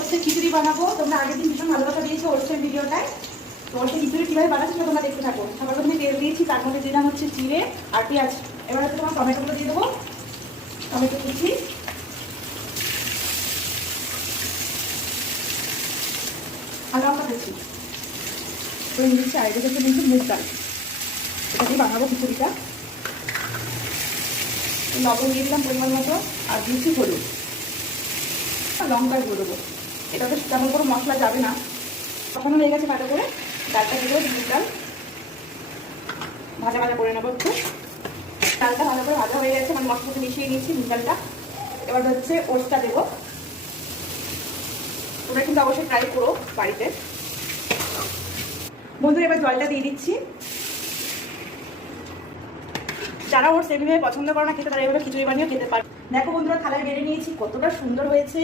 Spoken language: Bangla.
হচ্ছে খিচুড়ি বানাবো। তোমরা আগের দিন ভীষণ ভালোবাসা দিয়েছো ওরসের ভিডিওটায়। তো ওরসের খিচুড়ি কীভাবে বানাচ্ছি তোমরা দেখতে থাকো। সবার প্রথমে তেল দিয়েছি, তার মধ্যে দিলাম হচ্ছে জিরে আর পেঁয়াজ। এবার হচ্ছে তোমার টমেটোগুলো দিয়ে দেবো, টমেটো কুচি, আর লঙ্কা কুচি করে নিচ্ছি। আর এটা হচ্ছে নিচ্ছি মুগ ডাল, এটা দিয়ে বানাবো খিচুড়িটা। লবণ দিয়ে দিলাম পরিমাণ মতো, আর দিয়েছি হলুদ, লঙ্কার গুঁড়ো দেবো। এটাতে তেমন কোনো মশলা যাবে না। কখনো হয়ে গেছে ভালো করে ডালটা দিয়ে দেবো, মুগ ডাল ভাজা ভাজা করে নেবো একটু। ডালটা ভালো করে ভাজা হয়ে গেছে, মানে মশলাটা মিশিয়ে নিয়েছি মুগ ডালটা। এবার হচ্ছে ওটসটা দেবো। তোমরা কিন্তু অবশ্যই ট্রাই করো বাড়িতে। বন্ধুরা এবার জলটা দিয়ে দিচ্ছি। যারা ওটস এমনিভাবে পছন্দ করে না খেতে, তারা এভাবে খিচুড়ি বানিয়ে খেতে পারে। দেখো বন্ধুরা থালায় বেড়ে নিয়েছি, কতটা সুন্দর হয়েছে।